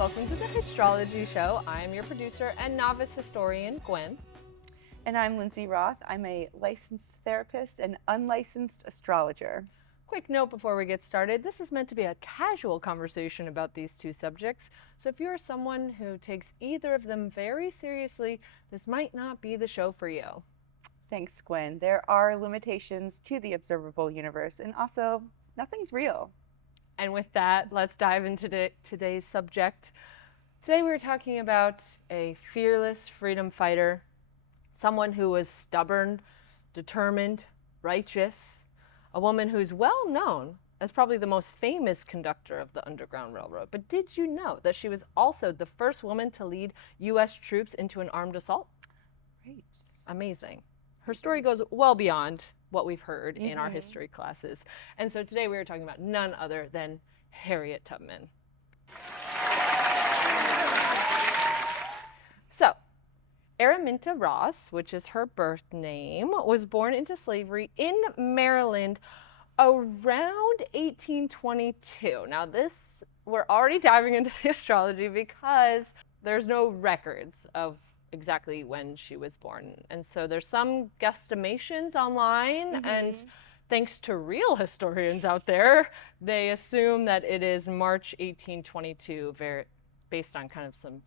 welcome to the Histrology Show. I am your producer and novice historian, Gwen. And I'm Lindsay Roth. I'm a licensed therapist and unlicensed astrologer. Quick note before we get started, this is meant to be a casual conversation about these two subjects, so if you're someone who takes either of them very seriously, this might not be the show for you. Thanks, Gwen. There are limitations to the observable universe, and also, nothing's real. And with that, let's dive into today's subject. Today we're talking about a fearless freedom fighter, someone who was stubborn, determined, righteous, a woman who's well known as probably the most famous conductor of the Underground Railroad. But did you know that she was also the first woman to lead U.S. troops into an armed assault? Right. Amazing. Her story goes well beyond what we've heard in our history classes. And so today we are talking about none other than Harriet Tubman. So, Araminta Ross, which is her birth name, was born into slavery in Maryland around 1822. Now we're already diving into the astrology because there's no records of exactly when she was born. And so there's some guesstimations online, and thanks to real historians out there, they assume that it is March 1822, based on kind of some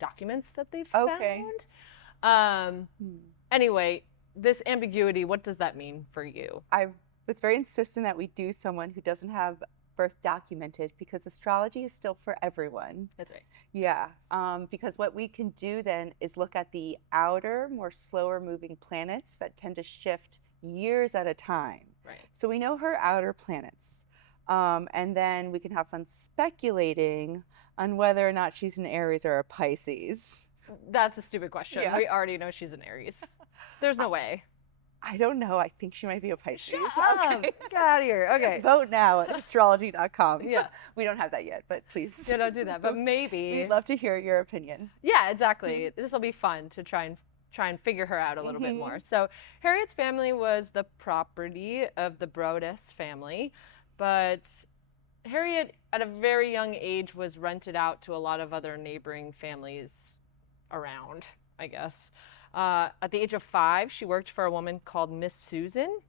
documents that they've found. Anyway, this ambiguity, what does that mean for you? I was very insistent that we do someone who doesn't have birth documented because astrology is still for everyone. That's right. Yeah, because what we can do then is look at the outer, more slower moving planets that tend to shift years at a time. Right. So we know her outer planets. And then we can have fun speculating on whether or not she's an Aries or a Pisces. That's a stupid question. Yeah. We already know she's an Aries. There's no way. I don't know. I think she might be a Pisces. Shut up. Get out of here. Okay. Vote now at astrology.com. Yeah. We don't have that yet, but please. Yeah, don't do that. But maybe. We'd love to hear your opinion. Yeah, exactly. This will be fun to try and figure her out a little bit more. So Harriet's family was the property of the Brodess family, but Harriet, at a very young age, was rented out to a lot of other neighboring families around, I guess. At the age of 5, she worked for a woman called Miss Susan,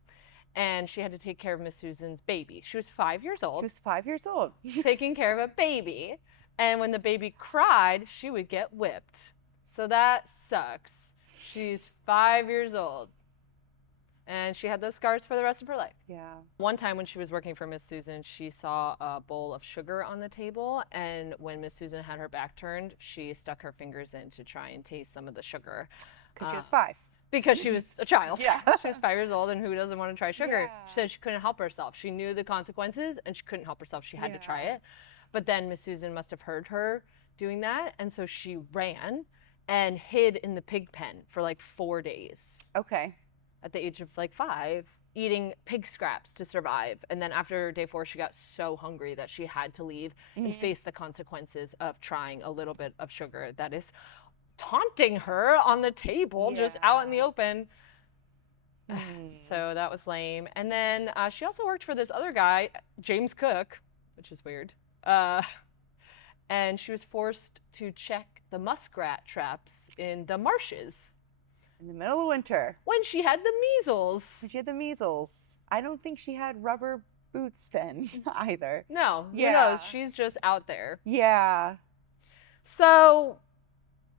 and she had to take care of Miss Susan's baby. She was 5 years old. She was 5 years old. Taking care of a baby. And when the baby cried, she would get whipped. So that sucks. She's 5 years old. And she had those scars for the rest of her life. Yeah. One time when she was working for Miss Susan, she saw a bowl of sugar on the table. And when Miss Susan had her back turned, she stuck her fingers in to try and taste some of the sugar. Because she was 5. Because she was a child. Yeah. She was 5 years old, and who doesn't want to try sugar? Yeah. She said she couldn't help herself. She knew the consequences, and she couldn't help herself. She had to try it. But then Miss Susan must have heard her doing that, and so she ran and hid in the pig pen for like 4 days. Okay. At the age of like 5, eating pig scraps to survive. And then after day 4, she got so hungry that she had to leave and face the consequences of trying a little bit of sugar that is taunting her on the table, just out in the open. So that was lame. And then she also worked for this other guy, James Cook, which is weird. And she was forced to check the muskrat traps in the marshes. In the middle of winter. When she had the measles. When she had the measles. I don't think she had rubber boots then either. No, who knows? She's just out there. Yeah. So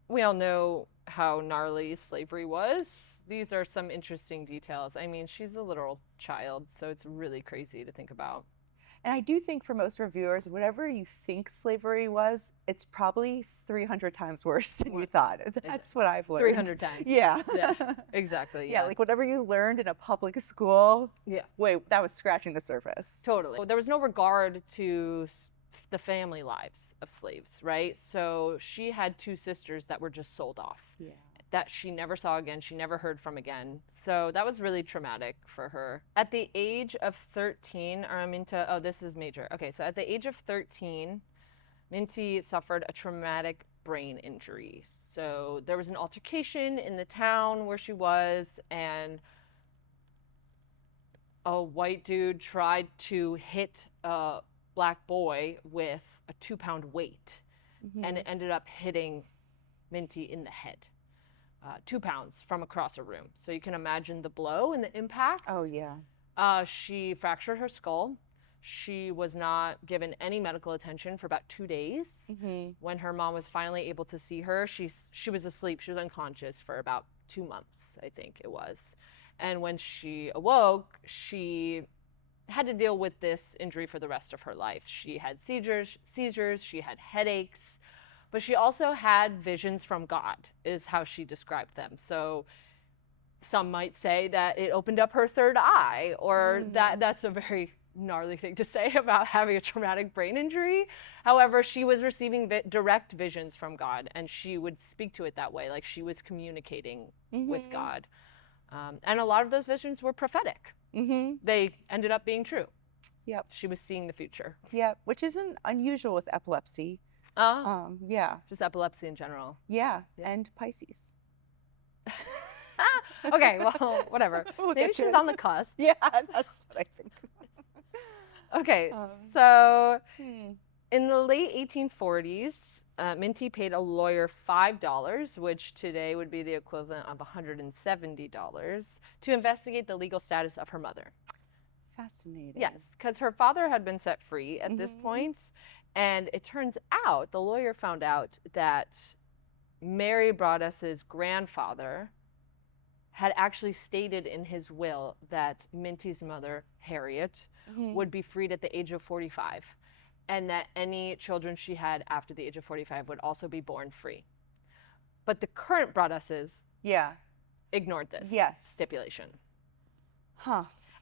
we all know how gnarly slavery was. These are some interesting details. I mean, she's a literal child, so it's really crazy to think about. And I do think for most reviewers, whatever you think slavery was, it's probably 300 times worse than you thought. That's what I've learned. 300 times. Yeah. Yeah, exactly. Yeah, like whatever you learned in a public school, yeah. Wait, that was scratching the surface. Totally. There was no regard to the family lives of slaves, right? So she had 2 sisters that were just sold off. Yeah. That she never saw again, she never heard from again. So that was really traumatic for her. At the age of 13, Araminta, this is major. Okay, so at the age of 13, Minty suffered a traumatic brain injury. So there was an altercation in the town where she was, and a white dude tried to hit a black boy with a 2-pound weight. and it ended up hitting Minty in the head, 2 pounds from across a room. So you can imagine the blow and the impact. Oh, yeah. She fractured her skull. She was not given any medical attention for about 2 days. When her mom was finally able to see her, she was asleep. She was unconscious for about 2 months, I think it was. And when she awoke, she had to deal with this injury for the rest of her life. She had seizures, she had headaches, but she also had visions from God, is how she described them. So some might say that it opened up her third eye, or that's a very gnarly thing to say about having a traumatic brain injury. However, she was receiving direct visions from God, and she would speak to it that way, like she was communicating with God. And a lot of those visions were prophetic. They ended up being true. Yep. She was seeing the future. Yep, which isn't unusual with epilepsy. Yeah. Just epilepsy in general. Yeah, and Pisces. Okay, well, whatever. Maybe she's on the cusp. Yeah, that's what I think. Okay, so in the late 1840s, Minty paid a lawyer $5, which today would be the equivalent of $170, to investigate the legal status of her mother. Fascinating. Yes, because her father had been set free at this point, and it turns out, the lawyer found out that Mary Broaddus's grandfather had actually stated in his will that Minty's mother, Harriet, would be freed at the age of 45, and that any children she had after the age of 45 would also be born free. But the current Broadduses ignored this stipulation.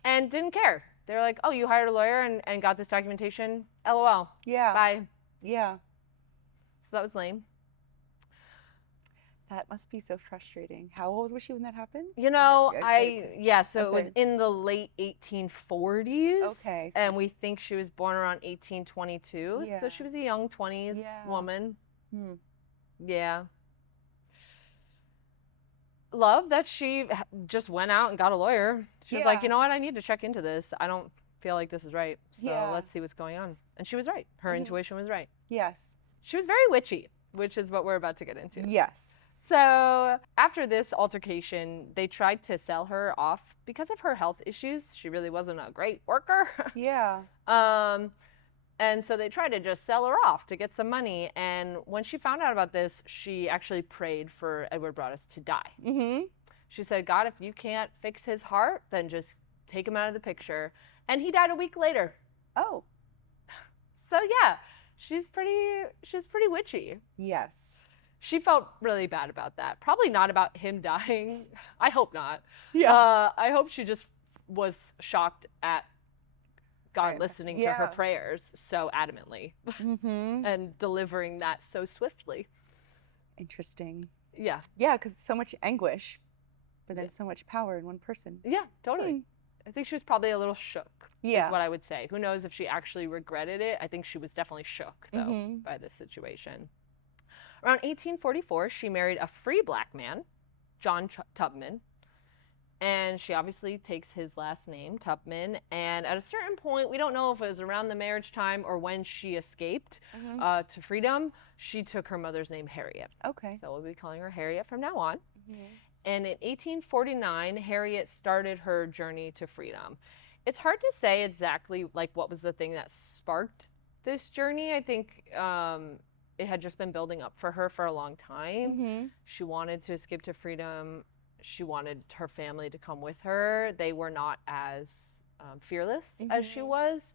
And didn't care. They're like, oh, you hired a lawyer and got this documentation? LOL. Yeah. Bye. Yeah. So that was lame. That must be so frustrating. How old was she when that happened? You know, so it was in the late 1840s. Okay. And we think she was born around 1822. Yeah. So she was a young 20s woman. Yeah. Love that she just went out and got a lawyer. She was like, you know what? I need to check into this. I don't feel like this is right. So let's see what's going on. And she was right. Her intuition was right. Yes. She was very witchy, which is what we're about to get into. Yes. So after this altercation, they tried to sell her off because of her health issues. She really wasn't a great worker. Yeah. And so they tried to just sell her off to get some money. And when she found out about this, she actually prayed for Edward Broaddus to die. She said, God, if you can't fix his heart, then just take him out of the picture. And he died a week later. Oh. So yeah, she's pretty witchy. Yes. She felt really bad about that. Probably not about him dying. I hope not. Yeah. I hope she just was shocked at God listening to her prayers so adamantly and delivering that so swiftly. Interesting. Yeah. Yeah, because so much anguish, but then so much power in one person. Yeah, totally. I think she was probably a little shook. Yeah. Is what I would say. Who knows if she actually regretted it. I think she was definitely shook, though, by this situation. Around 1844, she married a free black man, John Tubman, and she obviously takes his last name, Tubman, and at a certain point, we don't know if it was around the marriage time or when she escaped to freedom, she took her mother's name, Harriet. Okay. So we'll be calling her Harriet from now on. And in 1849, Harriet started her journey to freedom. It's hard to say exactly like what was the thing that sparked this journey. I think it had just been building up for her for a long time. She wanted to escape to freedom. She wanted her family to come with her. They were not as fearless as she was.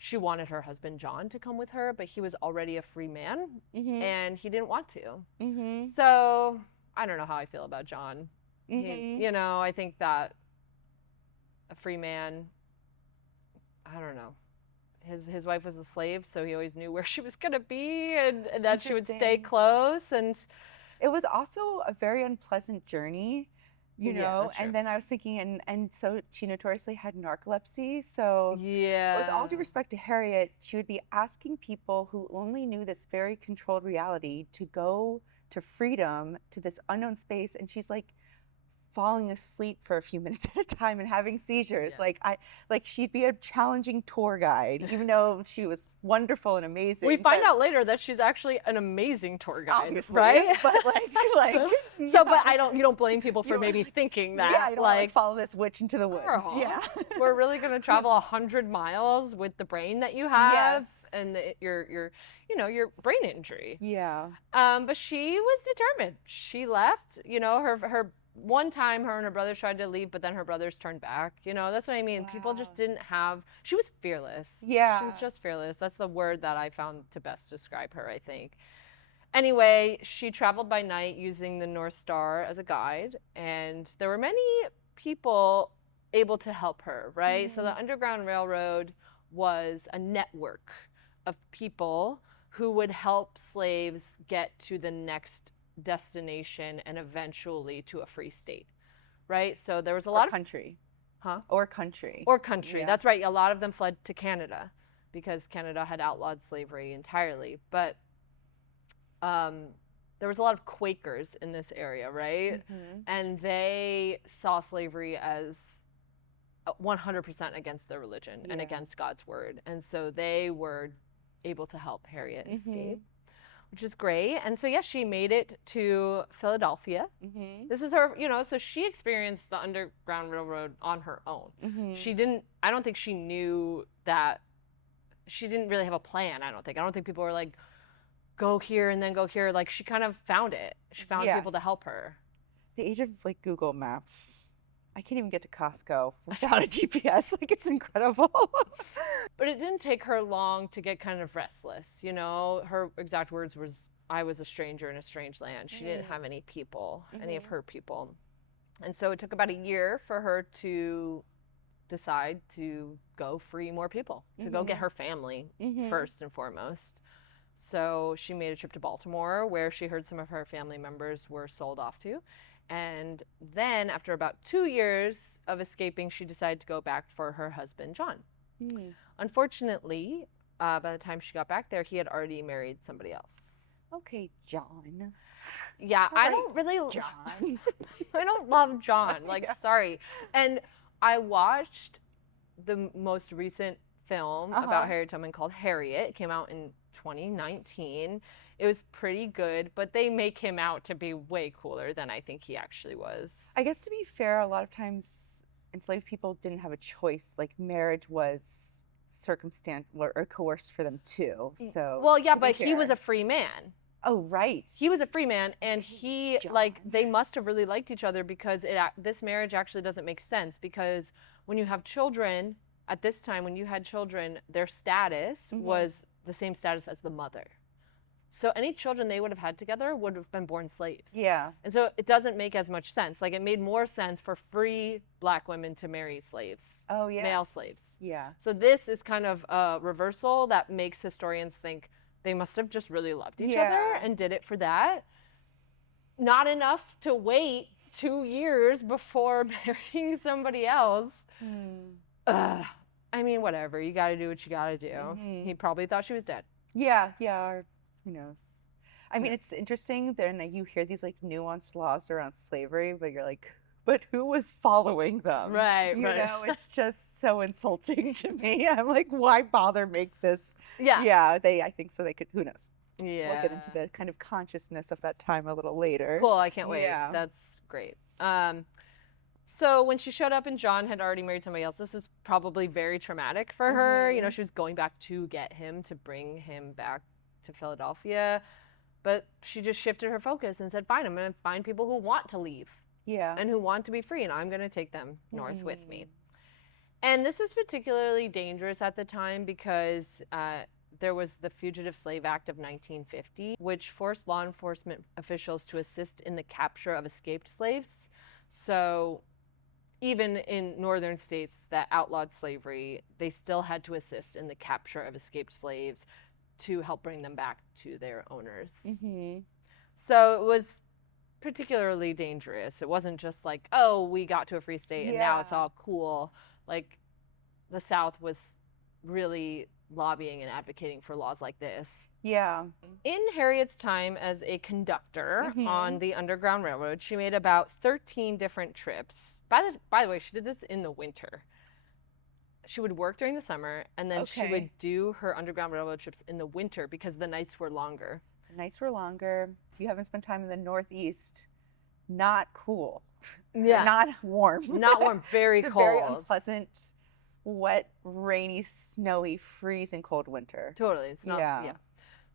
She wanted her husband, John, to come with her, but he was already a free man, and he didn't want to. So I don't know how I feel about John. You know, I think that a free man, I don't know. His wife was a slave, so he always knew where she was going to be and that she would stay close. And it was also a very unpleasant journey, you know. And then I was thinking, and so she notoriously had narcolepsy. So with all due respect to Harriet, she would be asking people who only knew this very controlled reality to go to freedom, to this unknown space. And she's like, falling asleep for a few minutes at a time and having seizures. Yeah. Like she'd be a challenging tour guide, even though she was wonderful and amazing. We find out later that she's actually an amazing tour guide, obviously, right? But so, but you don't blame people for maybe thinking that. Yeah, I don't like follow this witch into the woods. Girl, yeah, we're really gonna travel 100 miles with the brain that you have, and your brain injury. Yeah. But she was determined. She left. Her one time, her and her brothers tried to leave, but then her brothers turned back. That's what I mean. Wow. People just didn't have. She was fearless. Yeah. She was just fearless. That's the word that I found to best describe her, I think. Anyway, she traveled by night using the North Star as a guide, and there were many people able to help her, right? Mm-hmm. So the Underground Railroad was a network of people who would help slaves get to the next destination and eventually to a free state, right? So there was a lot of country. Or country. Yeah. That's right. A lot of them fled to Canada because Canada had outlawed slavery entirely. But there was a lot of Quakers in this area, right? Mm-hmm. And they saw slavery as 100% against their religion and against God's word. And so they were able to help Harriet escape, which is great. And so, she made it to Philadelphia. Mm-hmm. This is her, so she experienced the Underground Railroad on her own. Mm-hmm. I don't think she knew that, she didn't really have a plan, I don't think people were like, go here and then go here. Like, she kind of found it. She found people to help her. The age of Google Maps. I can't even get to Costco without a GPS. It's incredible. But it didn't take her long to get kind of restless. Her exact words was, I was a stranger in a strange land. She didn't have any people, any of her people. And so it took about a year for her to decide to go free more people, to go get her family first and foremost. So she made a trip to Baltimore, where she heard some of her family members were sold off to. And then after about 2 years of escaping, she decided to go back for her husband, John. Unfortunately, by the time she got back there, he had already married somebody else. Okay, John. Yeah, I don't really... John. I don't love John. Sorry. And I watched the most recent film about Harriet Tubman called Harriet. It came out in 2019. It was pretty good, but they make him out to be way cooler than I think he actually was. I guess, to be fair, a lot of times enslaved people didn't have a choice. Marriage was circumstantial or coerced for them too. So but he was a free man. Oh, right. He was a free man, and he they must have really liked each other, because this marriage actually doesn't make sense, because when you have children, at this time when you had children, their status was the same status as the mother. So any children they would have had together would have been born slaves. Yeah. And so it doesn't make as much sense. It made more sense for free Black women to marry slaves. Oh, yeah. Male slaves. Yeah. So this is kind of a reversal that makes historians think they must have just really loved each other and did it for that. Not enough to wait 2 years before marrying somebody else. I mean, whatever. You got to do what you got to do. He probably thought she was dead. Yeah, or who knows. I mean, it's interesting then that you hear these nuanced laws around slavery, but you're like, but who was following them? Right, you know, it's just so insulting to me. I'm like, why bother make this? Yeah, I think so they could, who knows? Yeah. We'll get into the kind of consciousness of that time a little later. Cool, I can't wait. Yeah. That's great. So when she showed up and John had already married somebody else, this was probably very traumatic for her. She was going back to get him, to bring him back to Philadelphia. But she just shifted her focus and said, fine, I'm going to find people who want to leave. Yeah. And who want to be free, and I'm going to take them north with me. And this was particularly dangerous at the time because there was the Fugitive Slave Act of 1950, which forced law enforcement officials to assist in the capture of escaped slaves. So even in northern states that outlawed slavery, they still had to assist in the capture of escaped slaves to help bring them back to their owners. So it was particularly dangerous. It wasn't just like, oh, we got to a free state and now it's all cool. The South was really lobbying and advocating for laws like this. Yeah. In Harriet's time as a conductor on the Underground Railroad, she made about 13 different trips. By the way, she did this in the winter. She would work during the summer, and then she would do her Underground Railroad trips in the winter because the nights were longer. The nights were longer. If you haven't spent time in the Northeast, not cool. Yeah. Not warm. Not warm, very it's cold. A very unpleasant, wet, rainy, snowy, freezing cold winter. Totally. It's not, yeah.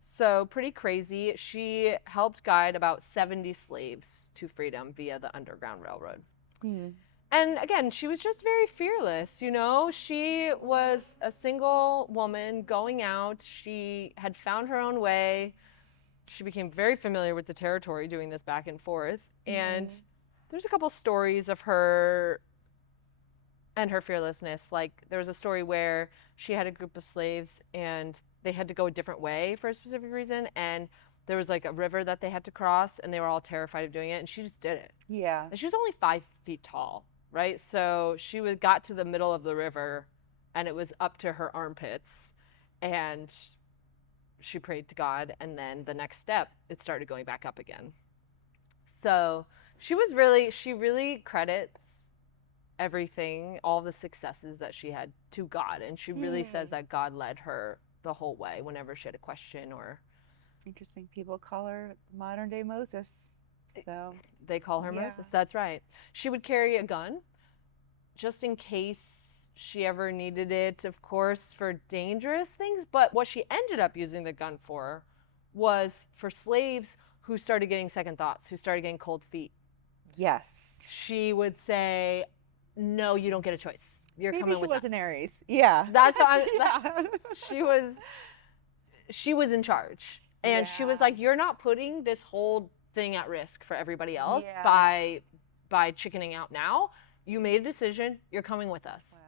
So pretty crazy. She helped guide about 70 slaves to freedom via the Underground Railroad. And again, she was just very fearless, you know? She was a single woman going out. She had found her own way. She became very familiar with the territory doing this back and forth. And there's a couple stories of her and her fearlessness. Like, there was a story where she had a group of slaves and they had to go a different way for a specific reason. And there was like a river that they had to cross and they were all terrified of doing it. And she just did it. Yeah. And she was only 5 feet tall, right? So she got to the middle of the river and it was up to her armpits. And she prayed to God. And then the next step, it started going back up again. So she really credits everything, all the successes that she had to God. And she really says that God led her the whole way whenever she had a question or... Interesting. People call her modern day Moses. So they call her Moses. That's right. She would carry a gun just in case she ever needed it, of course, for dangerous things. But what she ended up using the gun for was for slaves who started getting second thoughts, who started getting cold feet. Yes. She would say, no, you don't get a choice. You're Maybe coming with us. Maybe she was an Aries. Yeah. That's how she was in charge. And she was like, you're not putting this whole thing at risk for everybody else by chickening out now. You made a decision. You're coming with us.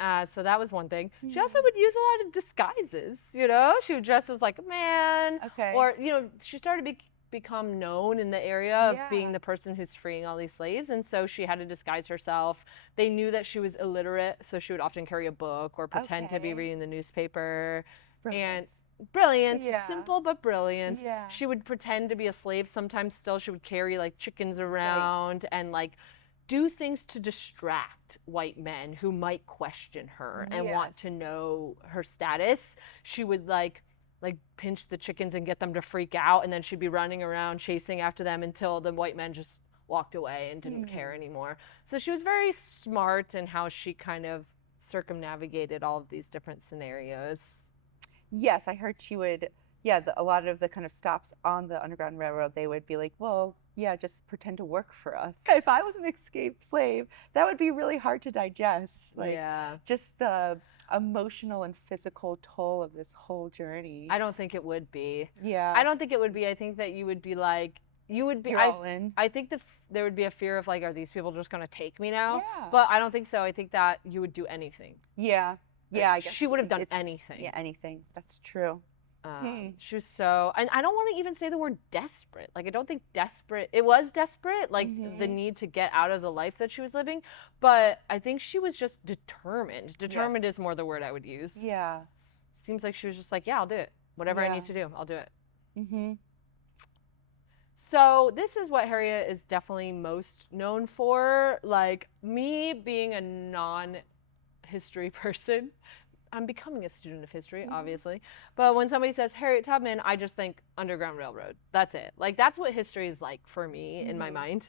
Wow. So that was one thing. She also would use a lot of disguises, you know? She would dress as like a man. Okay. Or, you know, she started to become known in the area of being the person who's freeing all these slaves. And so she had to disguise herself. They knew that she was illiterate, so she would often carry a book or pretend to be reading the newspaper. Brilliance, simple but brilliant. Yeah. She would pretend to be a slave. Sometimes still she would carry like chickens around and like do things to distract white men who might question her and want to know her status. She would like pinch the chickens and get them to freak out, and then she'd be running around chasing after them until the white men just walked away and didn't care anymore. So she was very smart in how she kind of circumnavigated all of these different scenarios. Yes, I heard she would, a lot of the kind of stops on the Underground Railroad, they would be like, well, just pretend to work for us. If I was an escaped slave, that would be really hard to digest. Like, just the emotional and physical toll of this whole journey. I don't think it would be. Yeah. I don't think it would be. I think that you would be like, You're all in. I think there would be a fear of like, are these people just going to take me now? Yeah. But I don't think so. I think that you would do anything. Yeah. Yeah, I guess she would have done anything. Yeah, anything. That's true. She was so, and I don't want to even say the word desperate. Like, I don't think desperate, it was desperate, like the need to get out of the life that she was living. But I think she was just determined. Determined is more the word I would use. Yeah. Seems like she was just like, yeah, I'll do it. Whatever I need to do, I'll do it. So this is what Harriet is definitely most known for. Like, me being a non-history person, I'm becoming a student of history, obviously. But when somebody says Harriet Tubman, I just think Underground Railroad. That's it. Like, that's what history is like for me in my mind.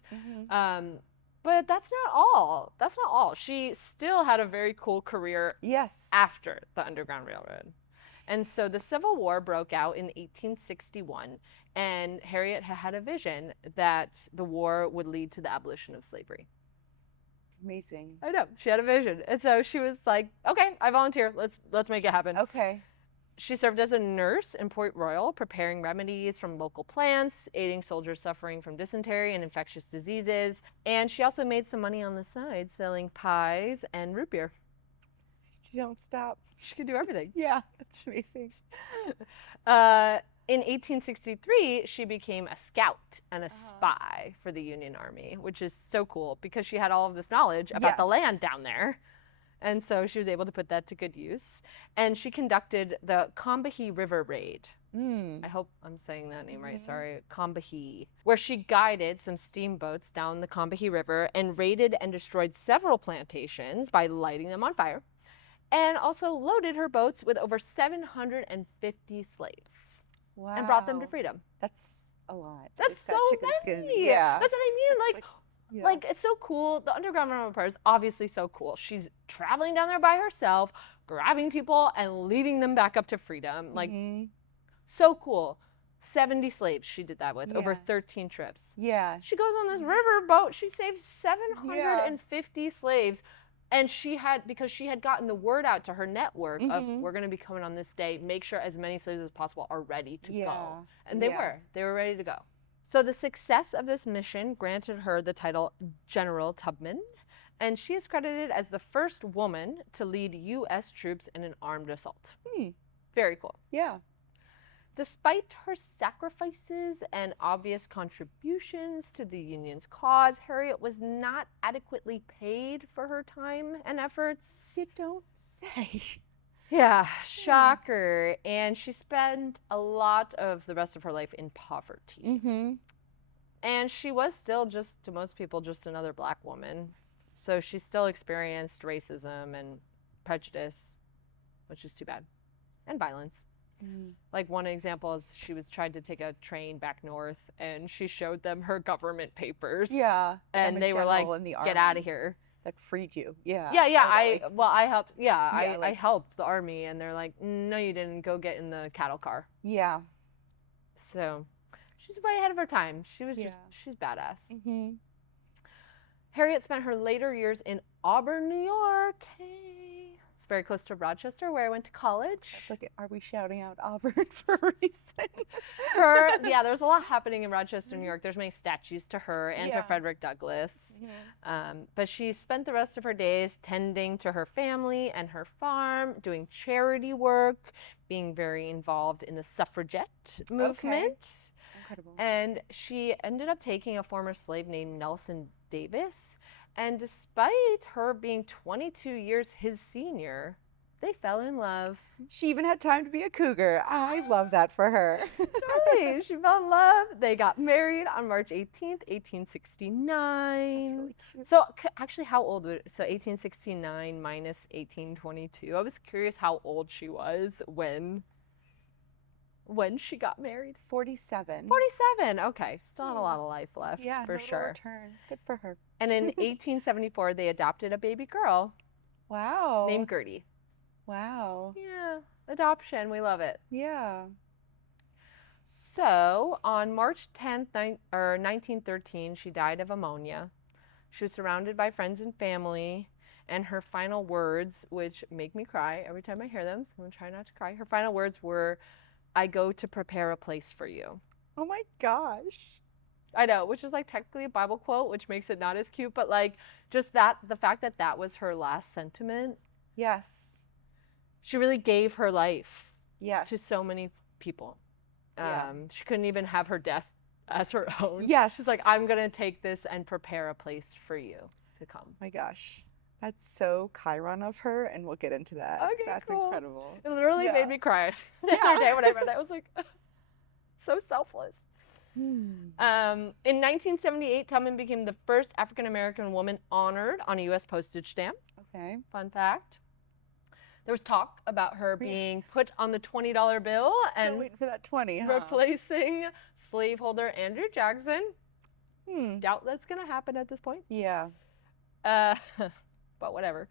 But that's not all. That's not all. She still had a very cool career after the Underground Railroad. And so the Civil War broke out in 1861, and Harriet had a vision that the war would lead to the abolition of slavery. Amazing. I know. She had a vision. And so she was like, okay, I volunteer. Let's make it happen. Okay. She served as a nurse in Port Royal, preparing remedies from local plants, aiding soldiers suffering from dysentery and infectious diseases. And she also made some money on the side selling pies and root beer. She don't stop. She could do everything. Yeah, that's amazing. In 1863, she became a scout and a spy for the Union Army, which is so cool because she had all of this knowledge about the land down there. And so she was able to put that to good use. And she conducted the Combahee River Raid. I hope I'm saying that name right, sorry. Combahee. Where she guided some steamboats down the Combahee River and raided and destroyed several plantations by lighting them on fire. And also loaded her boats with over 750 slaves. Wow. And brought them to freedom. That's a lot. That's so many. Yeah. That's what I mean. Like, it's so cool. The Underground Railroad is obviously so cool. She's traveling down there by herself, grabbing people and leading them back up to freedom. Like, so cool. 70 slaves she did that with over 13 trips. Yeah. She goes on this river boat. She saved 750 slaves. And because she had gotten the word out to her network of, we're going to be coming on this day, make sure as many slaves as possible are ready to go. And they were ready to go. So the success of this mission granted her the title General Tubman, and she is credited as the first woman to lead U.S. troops in an armed assault. Very cool. Yeah. Despite her sacrifices and obvious contributions to the Union's cause, Harriet was not adequately paid for her time and efforts. You don't say. Yeah, shocker. And she spent a lot of the rest of her life in poverty. And she was still just, to most people, just another black woman. So she still experienced racism and prejudice, which is too bad, and violence. Like one example is she was trying to take a train back north and she showed them her government papers. Yeah. And they were like, get out of here. That freed you. Yeah. Yeah. I helped. I helped the army and they're like, no, you didn't. Go get in the cattle car. Yeah. So she's way ahead of her time. She was she's badass. Harriet spent her later years in Auburn, New York. It's very close to Rochester, where I went to college. It's like, are we shouting out Auburn for a reason? There's a lot happening in Rochester, New York. There's many statues to her and to Frederick Douglass. But she spent the rest of her days tending to her family and her farm, doing charity work, being very involved in the suffragette movement. Incredible. And she ended up taking a former slave named Nelson Davis. And despite her being 22 years his senior, they fell in love. She even had time to be a cougar. I love that for her. Totally. She fell in love. They got married on March 18th, 1869. That's really cute. So actually, how old was it? So 1869 minus 1822. I was curious how old she was when she got married. 47. 47. Okay. Still not a lot of life left, for sure. Return. Good for her. And in 1874, they adopted a baby girl. Wow. Named Gertie. Wow. Yeah. Adoption. We love it. Yeah. So on March 10th, 1913, she died of pneumonia. She was surrounded by friends and family. And her final words, which make me cry every time I hear them, so I'm going to try not to cry. Her final words were, I go to prepare a place for you. Oh my gosh. I know, which is like technically a Bible quote, which makes it not as cute, but like just that, the fact that that was her last sentiment. Yes. She really gave her life to so many people. She couldn't even have her death as her own. Yes. She's like, I'm going to take this and prepare a place for you to come. My gosh. That's so Chiron of her, and we'll get into that. Okay, That's cool. incredible. It literally made me cry the other day when I read that. I was like, so selfless. In 1978, Tubman became the first African-American woman honored on a U.S. postage stamp. Okay. Fun fact. There was talk about her being put on the $20 bill and waiting for that 20, replacing slaveholder Andrew Jackson. Doubt that's going to happen at this point. Yeah. But whatever.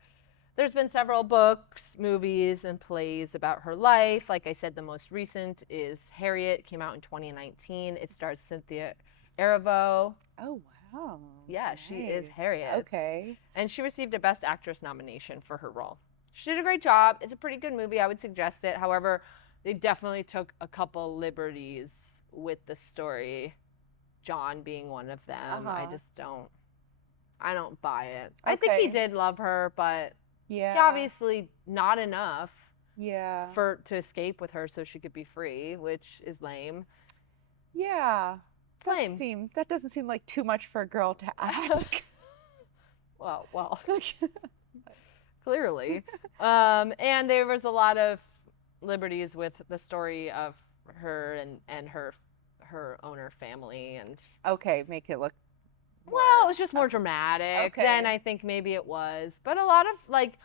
There's been several books, movies, and plays about her life. Like I said, the most recent is Harriet. It came out in 2019. It stars Cynthia Erivo. Oh, wow. Yeah, nice. She is Harriet. Okay. And she received a Best Actress nomination for her role. She did a great job. It's a pretty good movie. I would suggest it. However, they definitely took a couple liberties with the story, John being one of them. I just don't buy it. Okay. I think he did love her, but he obviously not enough to escape with her so she could be free, which is lame. Yeah. It's lame. That doesn't seem like too much for a girl to ask. well. clearly. And there was a lot of liberties with the story of her and her owner family, and Okay, make it look more, well, it was just more dramatic okay. than I think maybe it was. But a lot of like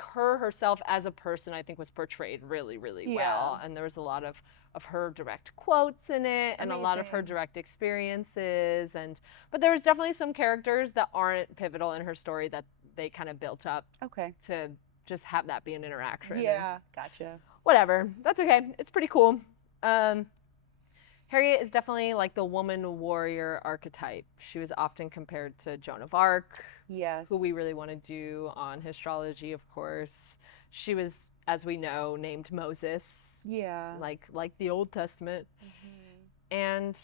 her herself as a person, I think, was portrayed really, really well. And there was a lot of her direct quotes in it, and a lot of her direct experiences. But there was definitely some characters that aren't pivotal in her story that they kind of built up to just have that be an interaction. Yeah, gotcha. Whatever. That's okay. It's pretty cool. Harriet is definitely like the woman warrior archetype. She was often compared to Joan of Arc, who we really want to do on Histrology, of course. She was, as we know, named Moses. Yeah. Like the Old Testament. Mm-hmm. And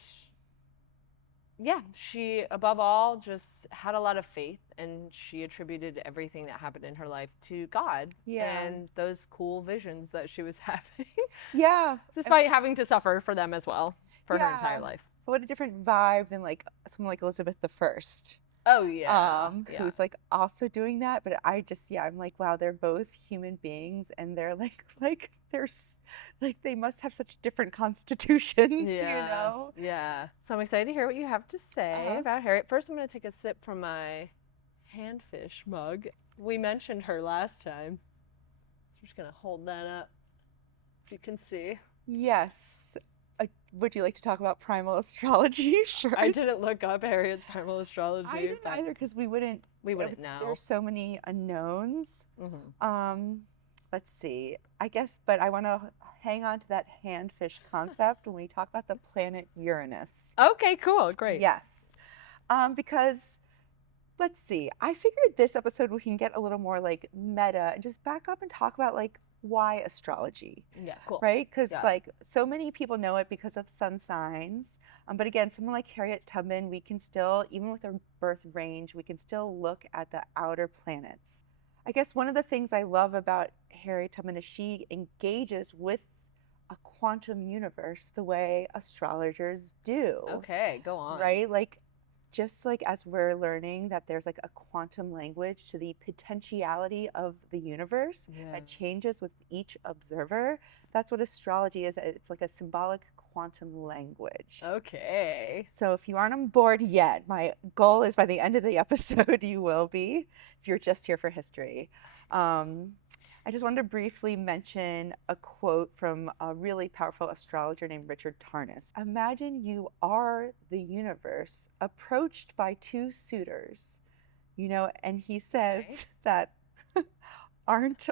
yeah, she, above all, just had a lot of faith, and she attributed everything that happened in her life to God. Yeah. And those cool visions that she was having. Yeah. Despite having to suffer for them as well. For her entire life. What a different vibe than like someone like Elizabeth I. Oh yeah. Who's like also doing that. But I just, I'm like, wow, they're both human beings, and they're like they're like they must have such different constitutions, you know? Yeah. So I'm excited to hear what you have to say about Harriet. First, I'm gonna take a sip from my handfish mug. We mentioned her last time. So I'm just gonna hold that up, if you can see. Yes. Would you like to talk about primal astrology first? I didn't look up Harriet's primal astrology. I didn't either, because we wouldn't know. There's so many unknowns. Mm-hmm. Let's see. I guess, but I want to hang on to that handfish concept when we talk about the planet Uranus. Okay, cool, great. Yes, because let's see. I figured this episode we can get a little more like meta and just back up and talk about like why astrology. Yeah, cool. Right? Because like so many people know it because of sun signs. But again, someone like Harriet Tubman, we can still, even with her birth range, we can still look at the outer planets. I guess one of the things I love about Harriet Tubman is she engages with a quantum universe the way astrologers do. Okay, go on. Right? Like, just like as we're learning that there's like a quantum language to the potentiality of the universe that changes with each observer, that's what astrology is. It's like a symbolic quantum language. Okay. So if you aren't on board yet, my goal is by the end of the episode, you will be, if you're just here for history. I just wanted to briefly mention a quote from a really powerful astrologer named Richard Tarnas. Imagine you are the universe approached by two suitors, and he says that aren't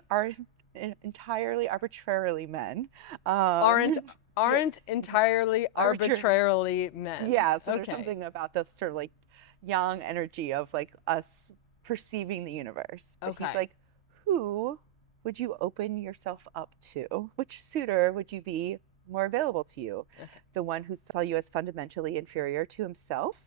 entirely arbitrarily men. Aren't entirely arbitrarily men. Yeah, so there's something about this sort of like yang energy of like us perceiving the universe. But he's like, who would you open yourself up to? Which suitor would you be more available to you? Okay. The one who saw you as fundamentally inferior to himself,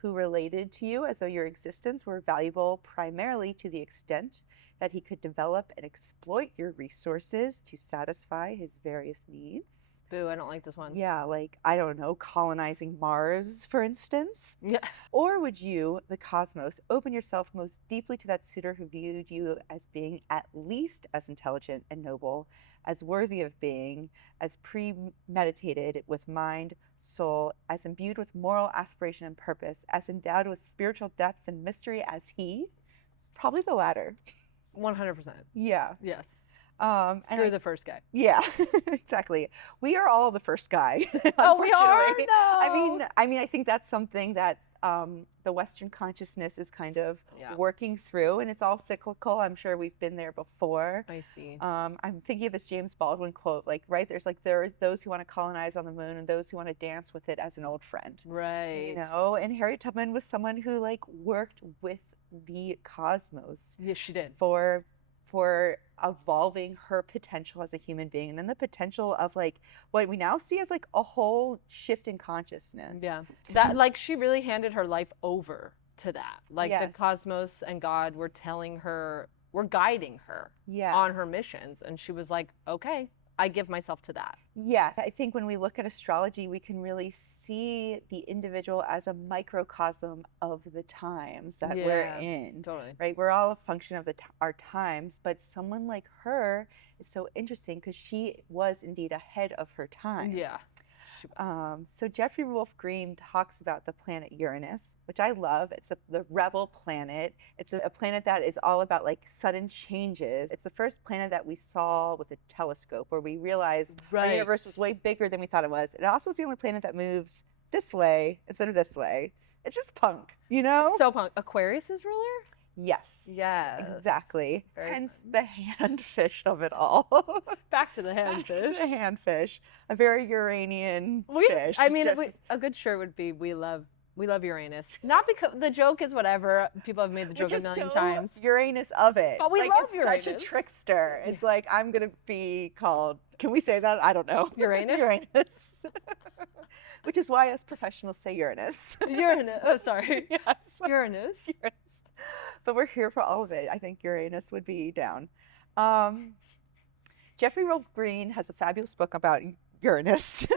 who related to you as though your existence were valuable primarily to the extent that he could develop and exploit your resources to satisfy his various needs. Boo, I don't like this one. Yeah, like, I don't know, colonizing Mars, for instance. Yeah. Or would you, the cosmos, open yourself most deeply to that suitor who viewed you as being at least as intelligent and noble, as worthy of being, as premeditated with mind, soul, as imbued with moral aspiration and purpose, as endowed with spiritual depths and mystery as he? Probably the latter. 100%. Yeah. Yes. Screw the first guy. Yeah, exactly. We are all the first guy. Oh, we are? No. I mean, I think that's something that the Western consciousness is kind of working through, and it's all cyclical. I'm sure we've been there before. I see. I'm thinking of this James Baldwin quote, like, right? There's those who want to colonize on the moon and those who want to dance with it as an old friend. Right. And Harriet Tubman was someone who like worked with the cosmos. Yes, she did. For evolving her potential as a human being, and then the potential of like what we now see as like a whole shift in consciousness. Yeah, that like she really handed her life over to that. Like the cosmos and God were telling her, were guiding her on her missions, and she was like, okay, I give myself to that. Yes, I think when we look at astrology, we can really see the individual as a microcosm of the times that we're in. Totally. Right? We're all a function of our times, but someone like her is so interesting because she was indeed ahead of her time. Yeah. So Jeffrey Wolf Green talks about the planet Uranus, which I love. It's the rebel planet. It's a planet that is all about like sudden changes. It's the first planet that we saw with a telescope where we realized our universe was way bigger than we thought it was. It also is the only planet that moves this way instead of this way. It's just punk, you know? So punk. Aquarius is ruler? Yes. Yeah. Exactly. Hence the handfish of it all. Back to the handfish. The handfish. A very Uranian fish. I mean, a good shirt would be we love Uranus. Not because the joke is whatever. People have made the joke a million times. Uranus of it. But we love Uranus. Such a trickster. It's like I'm gonna be called. Can we say that? I don't know. Uranus. Uranus. Which is why us professionals say Uranus. Uranus. Oh, sorry. Yes. Uranus. But we're here for all of it. I think Uranus would be down. Jeffrey Wolf Green has a fabulous book about Uranus.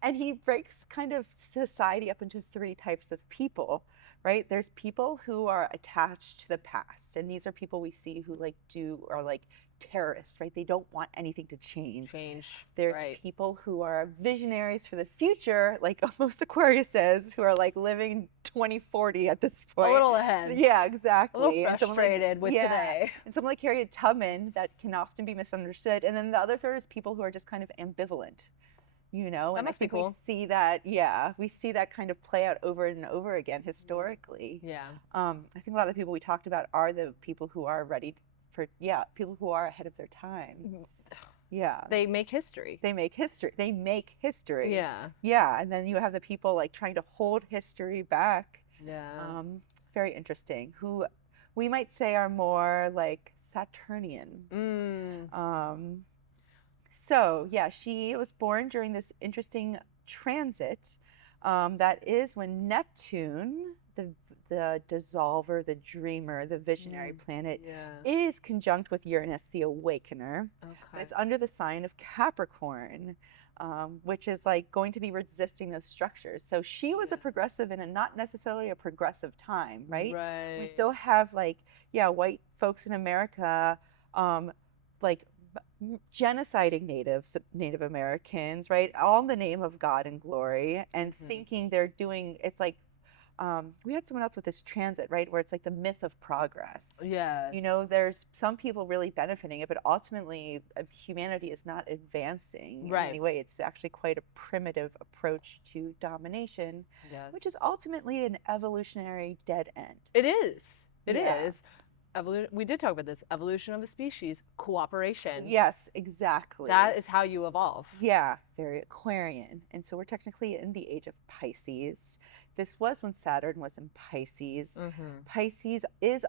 And he breaks kind of society up into 3 types of people, right? There's people who are attached to the past. And these are people we see who are like terrorists, right? They don't want anything to change. There's people who are visionaries for the future, like most Aquarius says, who are like living 2040 at this point. A little ahead. Yeah, exactly. A little frustrated with today. And someone like Harriet Tubman that can often be misunderstood. And then the other third is people who are just kind of ambivalent. You know, that and I must be think cool. we see that kind of play out over and over again historically. Yeah. I think a lot of the people we talked about are the people who are ready for, people who are ahead of their time. Yeah. They make history. They make history. Yeah. Yeah. And then you have the people like trying to hold history back. Yeah. Very interesting. Who we might say are more like Saturnian. So, yeah, she was born during this interesting transit that is when Neptune, the dissolver, the dreamer, the visionary planet, is conjunct with Uranus, the awakener. Okay. But it's under the sign of Capricorn, which is like going to be resisting those structures. So she was a progressive in a not necessarily a progressive time, right? We still have like, white folks in America, like genociding Native Americans, right? All in the name of God and glory, and thinking they're doing, it's like, we had someone else with this transit, right? Where it's like the myth of progress. Yeah. You know, there's some people really benefiting it, but ultimately humanity is not advancing in any way. It's actually quite a primitive approach to domination, which is ultimately an evolutionary dead end. It is. It is. We did talk about this. Evolution of a species, cooperation. Yes, exactly. That is how you evolve. Yeah, very Aquarian. And so we're technically in the age of Pisces. This was when Saturn was in Pisces. Pisces is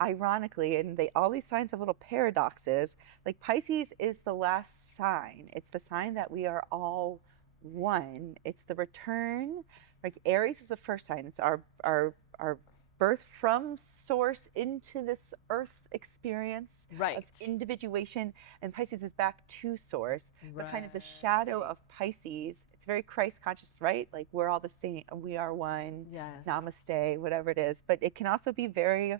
ironically, and all these signs have little paradoxes. Like Pisces is the last sign. It's the sign that we are all one. It's the return. Like Aries is the first sign. It's our birth from source into this earth experience of individuation, and Pisces is back to source, but kind of the shadow of Pisces. It's very Christ conscious, right? Like we're all the same, we are one, namaste, whatever it is. But it can also be very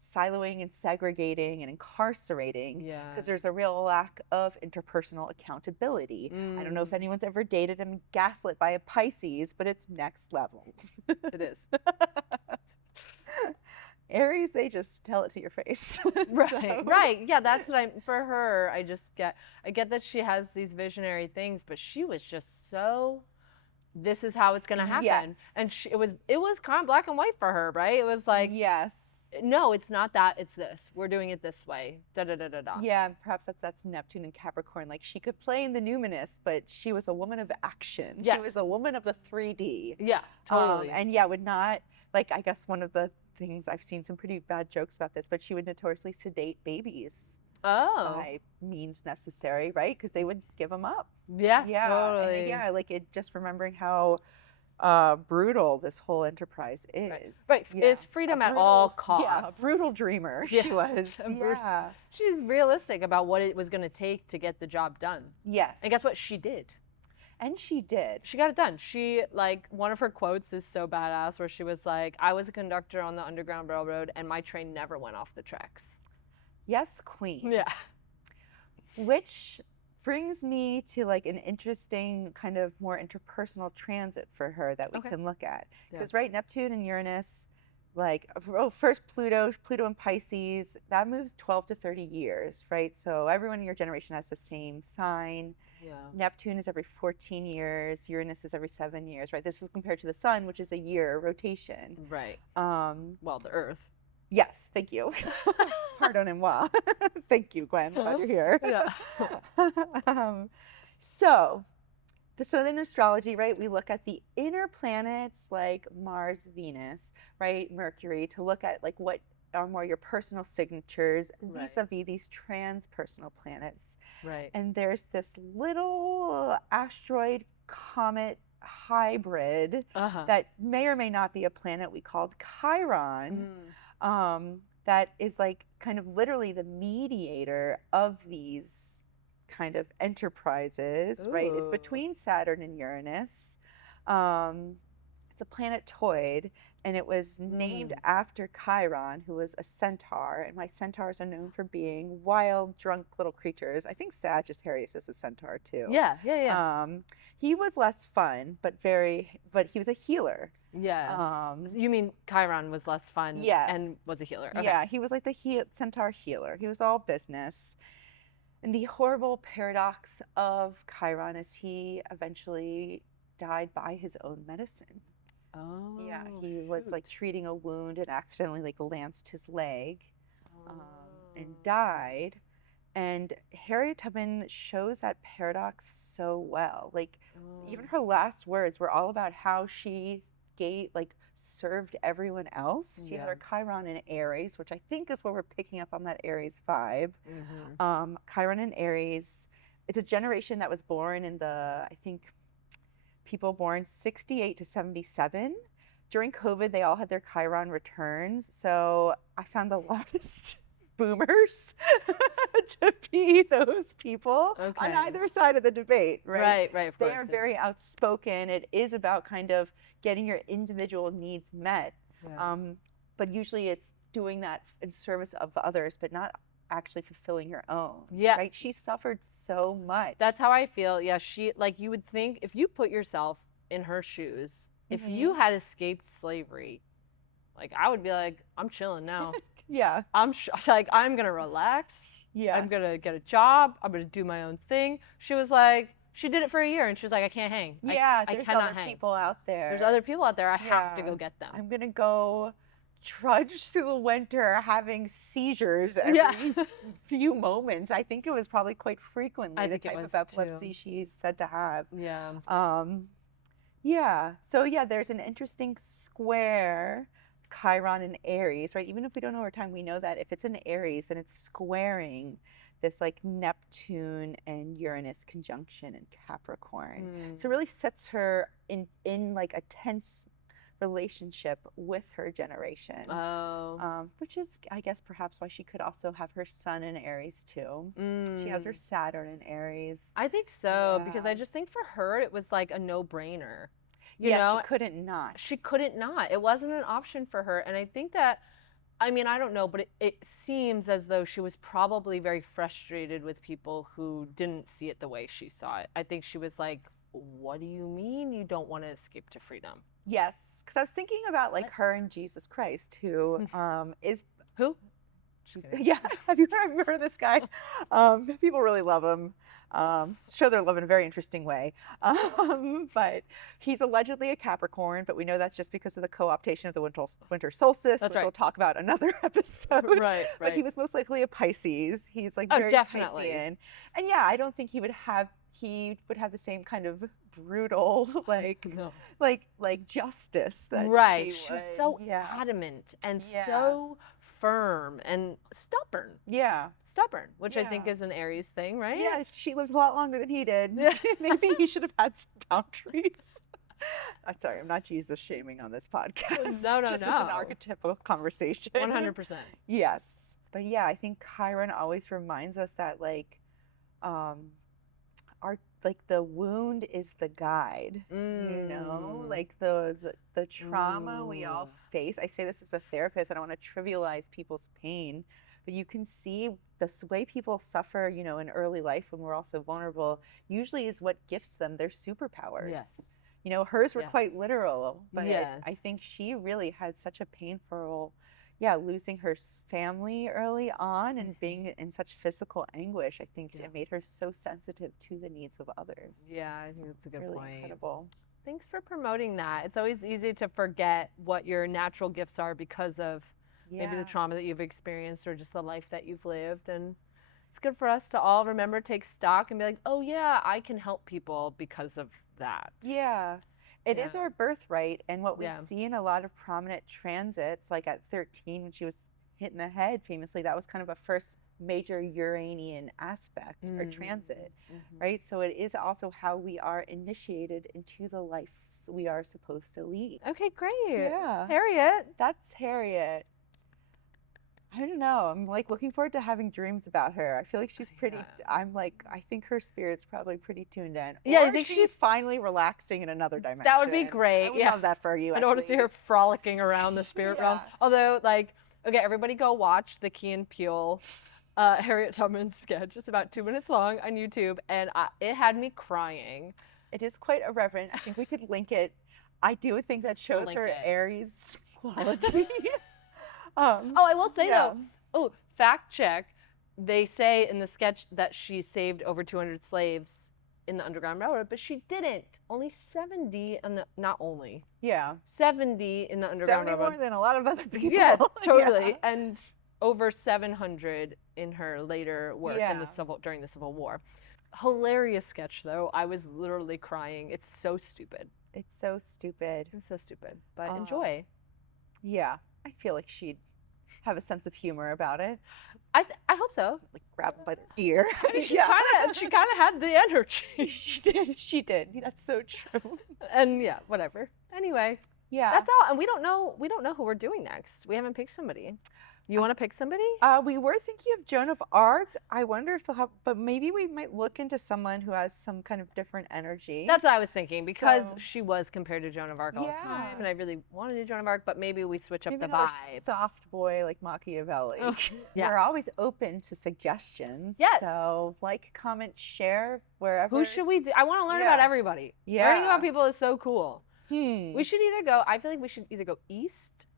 siloing and segregating and incarcerating because there's a real lack of interpersonal accountability. I don't know if anyone's ever dated and gaslit by a Pisces, but it's next level. It is. Aries, they just tell it to your face. Right. Yeah, that's what for her, I get that she has these visionary things, but she was just so, this is how it's going to happen. Yes. And it was kind of black and white for her, right? It was like, no, it's not that, it's this. We're doing it this way. Da-da-da-da-da. Yeah, perhaps that's Neptune and Capricorn. Like she could play in the numinous, but she was a woman of action. She was a woman of the 3D. Yeah, totally. And would not, like, I guess one of the things, I've seen some pretty bad jokes about this, but she would notoriously sedate babies. By means necessary, right? Because they would give them up. Yeah, totally. And like just remembering how brutal this whole enterprise is. Right. Yeah. It's freedom at all costs. Yeah, a brutal dreamer. She was. Yeah. She's realistic about what it was going to take to get the job done. Yes. And guess what? She did. And she did. She got it done. She, like, one of her quotes is so badass where she was like, I was a conductor on the Underground Railroad and my train never went off the tracks. Yes, queen. Yeah. Which brings me to like an interesting kind of more interpersonal transit for her that we can look at. Because right, Neptune and Uranus, like, first Pluto and Pisces, that moves 12 to 30 years, right? So everyone in your generation has the same sign. Yeah. Neptune is every 14 years. Uranus is every 7 years, right? This is compared to the sun, which is a year rotation. Right. Well, the Earth. Yes, thank you. Pardonnez-moi. Thank you, Gwen. Glad you're here. Yeah. So in astrology, right, we look at the inner planets like Mars, Venus, right, Mercury, to look at like what are more your personal signatures vis-a-vis these transpersonal planets. Right. And there's this little asteroid comet hybrid that may or may not be a planet we called Chiron. That is like kind of literally the mediator of these kind of enterprises, right? It's between Saturn and Uranus. It's a planetoid, and it was named after Chiron, who was a centaur. And my centaurs are known for being wild, drunk little creatures. I think Sagittarius is a centaur too. Yeah. He was less fun, but he was a healer. Yeah. You mean Chiron was less fun and was a healer? Okay. Yeah, he was like the centaur healer. He was all business. And the horrible paradox of Chiron is he eventually died by his own medicine. Oh. Yeah, he was like treating a wound and accidentally like lanced his leg and died. And Harriet Tubman shows that paradox so well. Like even her last words were all about how she served everyone else. She had her Chiron in Aries, which I think is where we're picking up on that Aries vibe. Chiron in Aries. It's a generation that was born in I think people born 68 to 77. During COVID, they all had their Chiron returns. So I found the largest boomers to be those people on either side of the debate, right? Right, of course. They are very outspoken. It is about kind of getting your individual needs met. Yeah. But usually it's doing that in service of others, but not actually fulfilling your own. Yeah. Right? She suffered so much. That's how I feel. Yeah, you would think if you put yourself in her shoes, if you had escaped slavery, like I would be like, I'm chilling now. Yeah. I'm going to relax. Yeah. I'm going to get a job. I'm going to do my own thing. She was like, she did it for a year and she was like, I can't hang. Yeah, there's other people out there. There's other people out there. I have to go get them. I'm going to go trudge through the winter having seizures every few moments. I think it was probably quite frequently the type of epilepsy she said to have. Yeah. Yeah. So there's an interesting square Chiron and Aries, right? Even if we don't know her time, we know that if it's in Aries, then it's squaring this like Neptune and Uranus conjunction in Capricorn. So it really sets her in like a tense relationship with her generation. Which is, I guess, perhaps why she could also have her sun in Aries too. She has her Saturn in Aries. I think so, because I just think for her it was like a no-brainer. You know? She couldn't not. She couldn't not. It wasn't an option for her. And I think that, I mean, I don't know, but it seems as though she was probably very frustrated with people who didn't see it the way she saw it. I think she was like, what do you mean you don't want to escape to freedom? Yes, because I was thinking about like her and Jesus Christ, who is... Who? Yeah, have you heard of this guy? People really love him. Show their love in a very interesting way. But he's allegedly a Capricorn, but we know that's just because of the co-optation of the winter solstice, which we'll talk about another episode. Right. But he was most likely a Pisces. He's like very definitely. Piscean. And I don't think he would have the same kind of brutal like justice that she was so adamant and so firm and stubborn. Yeah. Stubborn, which I think is an Aries thing, right? Yeah, she lived a lot longer than he did. Maybe he should have had some boundaries. Sorry, I'm not Jesus shaming on this podcast. No, Just as an archetypal conversation. 100%. Yes. But yeah, I think Chiron always reminds us that like our like the wound is the guide. You know? Like the trauma we all face. I say this as a therapist, I don't want to trivialize people's pain, but you can see the way people suffer, you know, in early life when we're also vulnerable, usually is what gifts them their superpowers. Yes. You know, hers were quite literal, but yes. I think she really had such a painful, losing her family early on and being in such physical anguish. I think it made her so sensitive to the needs of others. Yeah, I think that's a good really point. Incredible. Thanks for promoting that. It's always easy to forget what your natural gifts are because of maybe the trauma that you've experienced or just the life that you've lived. And it's good for us to all remember, take stock and be like, oh yeah, I can help people because of that. Yeah. It is our birthright. And what we see in a lot of prominent transits, like at 13 when she was hit in the head famously, that was kind of a first major Uranian aspect or transit, right? So it is also how we are initiated into the life we are supposed to lead. Okay, great. Yeah. Harriet. That's Harriet. I don't know. I'm like looking forward to having dreams about her. I feel like she's pretty, I think her spirit's probably pretty tuned in. Yeah, or I think she's finally relaxing in another dimension. That would be great. I would love that for you, I don't want to see her frolicking around the spirit realm. Although, like, okay, everybody go watch the Key and Peele Harriet Tubman sketch. It's about 2 minutes long on YouTube, and it had me crying. It is quite irreverent. I think we could link it. I do think that shows her Aries quality. I will say though, fact check, they say in the sketch that she saved over 200 slaves in the Underground Railroad, but she didn't. Only 70 in the, not only. Yeah. 70 in the Underground Railroad. More than a lot of other people. Yeah, totally. And over 700 in her later work in during the Civil War. Hilarious sketch though. I was literally crying. It's so stupid. It's so stupid. It's so stupid, but enjoy. Yeah. I feel like she'd have a sense of humor about it. I hope so. Like grab them by their ear. She kind of had the energy. She did. That's so true. And yeah, whatever. Anyway, that's all. And we don't know who we're doing next. We haven't picked somebody. You want to pick somebody? We were thinking of Joan of Arc. I wonder if they'll have, but maybe we might look into someone who has some kind of different energy. That's what I was thinking, because she was compared to Joan of Arc all the time, and I really wanted to do Joan of Arc, but maybe we switch up the vibe. Soft boy like Machiavelli. We're always open to suggestions. Yes. So like, comment, share wherever. Who should we do? I want to learn about everybody. Yeah. Learning about people is so cool. We should either go, I feel like we should either go east.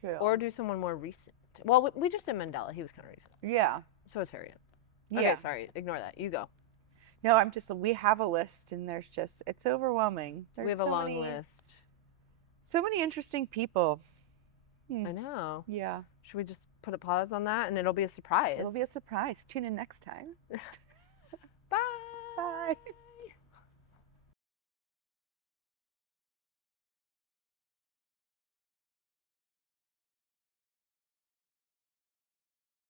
True. Or do someone more recent. Well, we just did Mandela. He was kind of recent. Yeah. So is Harriet. Okay, sorry. Ignore that. You go. No, we have a list and it's overwhelming. We have a long list. So many interesting people. I know. Yeah. Should we just put a pause on that and it'll be a surprise? It'll be a surprise. Tune in next time. Bye. Bye.